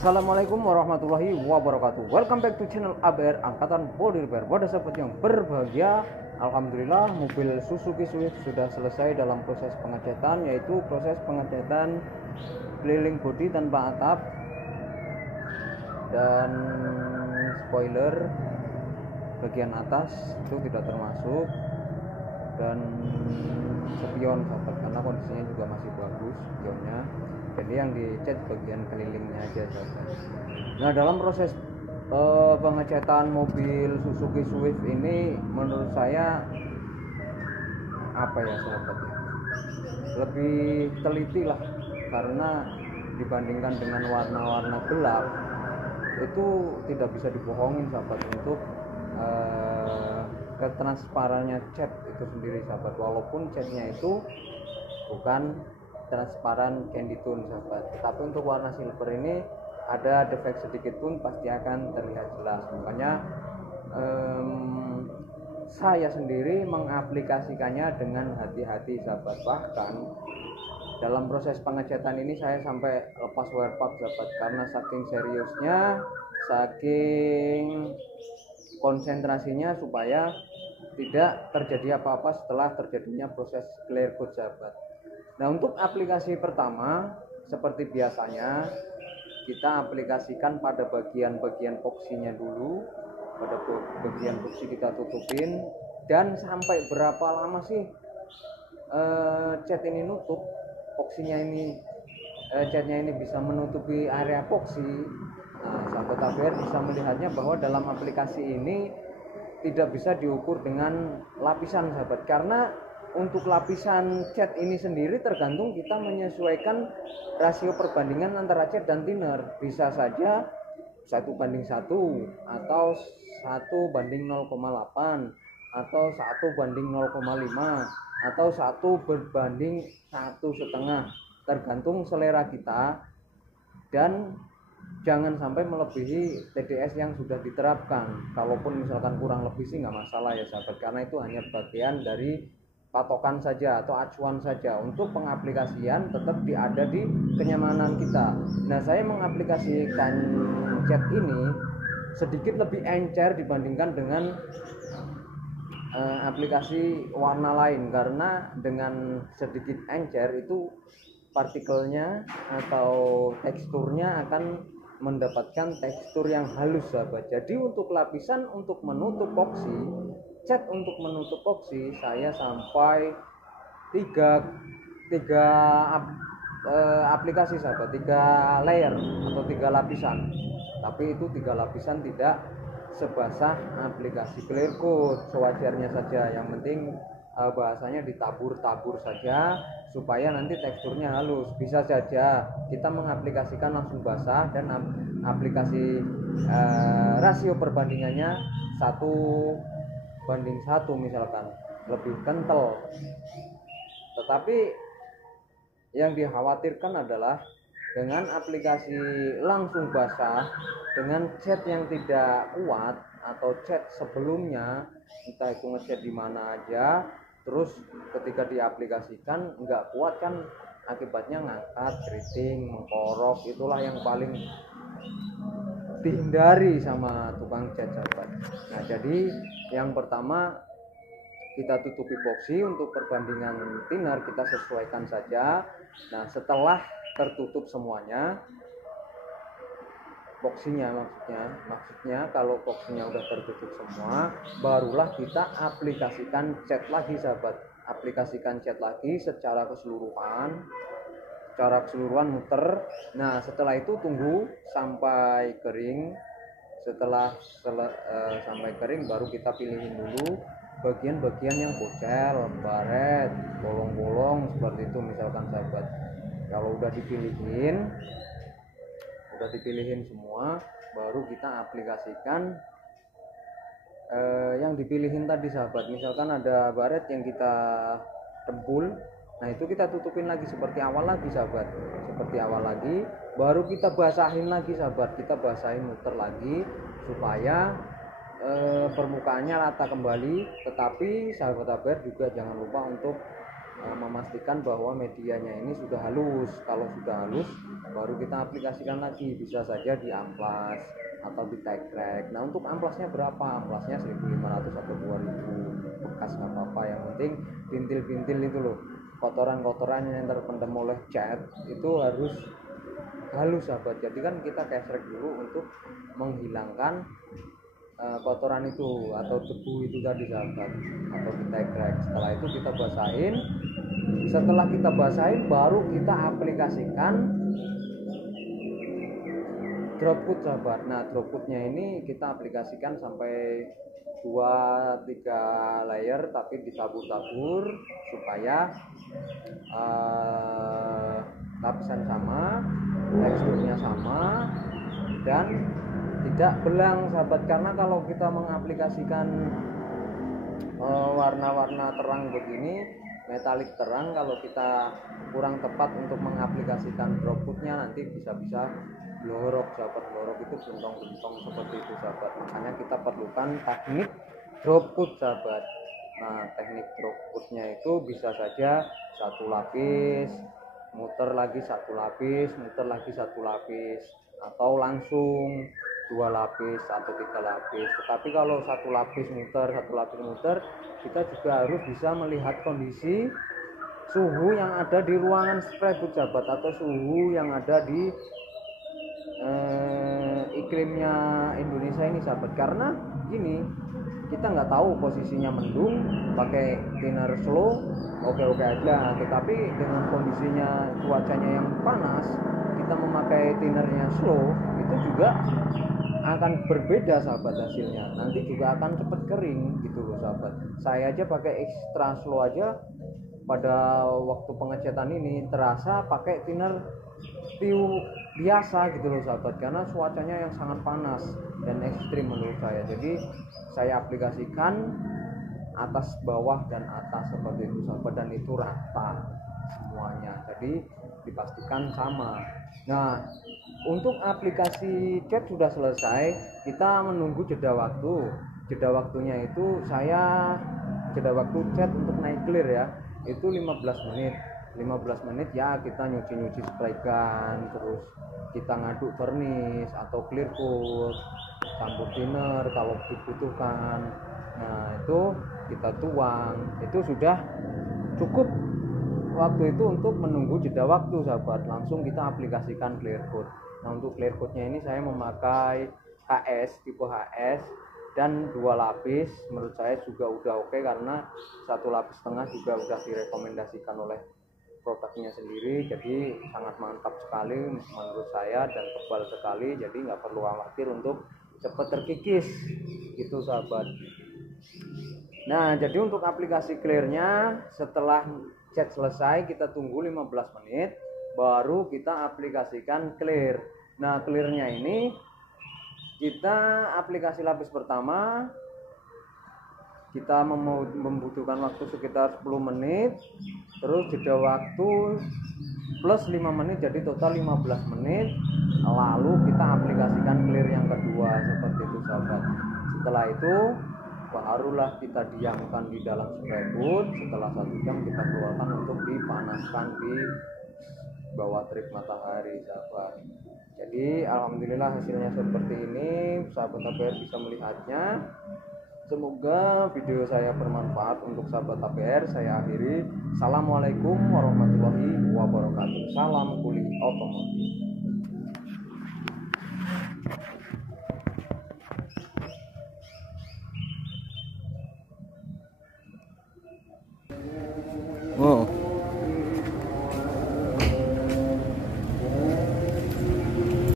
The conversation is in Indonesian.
Assalamualaikum warahmatullahi wabarakatuh. Welcome back to channel ABR Angkatan Body Repair. Pada sahabat yang berbahagia, alhamdulillah mobil Suzuki Swift sudah selesai dalam proses pengecatan, yaitu proses pengecatan keliling bodi tanpa atap dan spoiler bagian atas itu tidak termasuk, dan spion sahabat, karena kondisinya juga masih bagus spionnya. Jadi yang dicat bagian kelilingnya aja sahabat. Nah, dalam proses pengecatan mobil Suzuki Swift ini menurut saya sahabat, lebih teliti lah, karena dibandingkan dengan warna-warna gelap itu tidak bisa dibohongin sahabat untuk ketransparannya cat itu sendiri sahabat, walaupun catnya itu bukan transparan candy tone sahabat, tapi untuk warna silver ini ada defek sedikit pun pasti akan terlihat jelas. Makanya saya sendiri mengaplikasikannya dengan hati-hati sahabat. Bahkan dalam proses pengecatan ini saya sampai lepas wear pack sahabat, karena saking seriusnya, saking konsentrasinya supaya tidak terjadi apa-apa setelah terjadinya proses clear coat sahabat. Nah, untuk aplikasi pertama seperti biasanya kita aplikasikan pada bagian-bagian boxinya dulu. Pada bagian boxy kita tutupin, dan sampai berapa lama sih cat ini nutup boxinya ini, catnya ini bisa menutupi area boxy. Nah, sahabat ABR bisa melihatnya bahwa dalam aplikasi ini tidak bisa diukur dengan lapisan sahabat, karena untuk lapisan cat ini sendiri tergantung kita menyesuaikan rasio perbandingan antara cat dan thinner. Bisa saja 1:1 atau 1:0,8 atau 1:0,5 atau 1:1,5, tergantung selera kita, dan jangan sampai melebihi TDS yang sudah diterapkan. Kalaupun misalkan kurang lebih sih nggak masalah ya sahabat, karena itu hanya bagian dari patokan saja atau acuan saja. Untuk pengaplikasian tetap ada di kenyamanan kita. Nah, saya mengaplikasikan cat ini sedikit lebih encer dibandingkan dengan aplikasi warna lain, karena dengan sedikit encer itu partikelnya atau teksturnya akan mendapatkan tekstur yang halus sahabat. Jadi untuk lapisan untuk menutup boxy, cat untuk menutup boxy, saya sampai tiga aplikasi sahabat, 3 layer atau 3 lapisan. Tapi itu 3 lapisan tidak sebasah aplikasi clear coat, sewajarnya saja. Yang penting bahasanya ditabur-tabur saja supaya nanti teksturnya halus. Bisa saja kita mengaplikasikan langsung basah dan aplikasi rasio perbandingannya 1:1 misalkan, lebih kental. Tetapi yang dikhawatirkan adalah dengan aplikasi langsung basah dengan cat yang tidak kuat atau cat sebelumnya, entah itu ngecat di mana aja, terus ketika diaplikasikan nggak kuat kan, akibatnya ngangkat, keriting, mengkorok. Itulah yang paling dihindari sama tukang cat sahabat. Nah, jadi yang pertama kita tutupi boxy. Untuk perbandingan thinner kita sesuaikan saja. Nah, setelah tertutup semuanya boxinya, maksudnya kalau boxinya udah tertutup semua, barulah kita aplikasikan cat lagi sahabat. Aplikasikan cat lagi secara keseluruhan muter. Nah, setelah itu tunggu sampai kering. Setelah sampai kering baru kita pilihin dulu bagian-bagian yang bocel, baret, bolong-bolong seperti itu misalkan sahabat. Kalau udah dipilihin semua, baru kita aplikasikan yang dipilihin tadi sahabat. Misalkan ada baret yang kita tempul, nah itu kita tutupin lagi seperti awal lagi sahabat, seperti awal lagi, baru kita basahin lagi sahabat, kita basahin muter lagi supaya permukaannya rata kembali. Tetapi sahabat APR juga jangan lupa untuk memastikan bahwa medianya ini sudah halus. Kalau sudah halus, baru kita aplikasikan lagi, bisa saja di amplas atau di tekrek. Nah untuk amplasnya berapa? Amplasnya 1.500 atau 2.000, bekas nggak apa-apa, yang penting bintil-bintil itu loh, kotoran-kotoran yang terpendam oleh cat itu harus halus sahabat. Jadi kan kita kesrek dulu untuk menghilangkan kotoran itu atau debu itu tadi sahabat, atau kita ekrek. Setelah itu kita basahin, setelah kita basahin baru kita aplikasikan dropcoat sahabat. Nah dropcoatnya ini kita aplikasikan sampai 2-3 layer tapi ditabur-tabur supaya lapisan sama, teksturnya sama, dan tidak belang sahabat. Karena kalau kita mengaplikasikan warna-warna terang begini, metalik terang, kalau kita kurang tepat untuk mengaplikasikan dropcoatnya, nanti bisa-bisa blorok sahabat. Blorok itu bentong-bentong seperti itu sahabat. Makanya kita perlukan teknik dropcoat sahabat. Nah teknik dropcoatnya itu bisa saja satu lapis, muter lagi satu lapis, muter lagi satu lapis, atau langsung 2 lapis atau 3 lapis. Tetapi kalau satu lapis muter, kita juga harus bisa melihat kondisi suhu yang ada di ruangan spray booth sahabat, atau suhu yang ada di iklimnya Indonesia ini sahabat. Karena gini, kita nggak tahu posisinya mendung, pakai thinner slow oke-oke aja, tetapi dengan kondisinya cuacanya yang panas, kita memakai thinnernya slow, itu juga akan berbeda sahabat hasilnya. Nanti juga akan cepat kering gitu loh sahabat. Saya aja pakai extra slow aja pada waktu pengecetan ini terasa pakai thinner tiu biasa gitu loh sahabat, karena cuacanya yang sangat panas dan ekstrim menurut saya. Jadi saya aplikasikan atas bawah dan atas seperti itu sahabat, dan itu rata semuanya, jadi dipastikan sama. Nah untuk aplikasi cat sudah selesai, kita menunggu jeda waktu. Jeda waktunya itu jeda waktu cat untuk naik clear ya, itu 15 menit ya. Kita nyuci spray gun, terus kita ngaduk vernis atau clear coat, campur thinner kalau dibutuhkan. Nah itu kita tuang, itu sudah cukup waktu itu untuk menunggu jeda waktu sahabat. Langsung kita aplikasikan clear coat. Nah untuk clear coatnya ini saya memakai HS, tipe HS, dan 2 lapis. Menurut saya juga udah oke, karena 1 lapis setengah juga udah direkomendasikan oleh produknya sendiri. Jadi sangat mantap sekali menurut saya dan tebal sekali, jadi nggak perlu khawatir untuk cepat terkikis gitu sahabat. Nah jadi untuk aplikasi clearnya, setelah cat selesai kita tunggu 15 menit baru kita aplikasikan clear. Nah clearnya ini kita aplikasi lapis pertama, kita membutuhkan waktu sekitar 10 menit, terus jeda waktu plus 5 menit, jadi total 15 menit. Lalu kita aplikasikan clear yang kedua seperti itu sahabat. Setelah itu barulah kita diamkan di dalam spray booth. Setelah 1 jam kita keluarkan untuk dipanaskan di bawah terik matahari sahabat. Jadi alhamdulillah hasilnya seperti ini, sahabat APR bisa melihatnya. Semoga video saya bermanfaat untuk sahabat APR. Saya akhiri. Assalamualaikum warahmatullahi wabarakatuh. Salam kuli otomotif.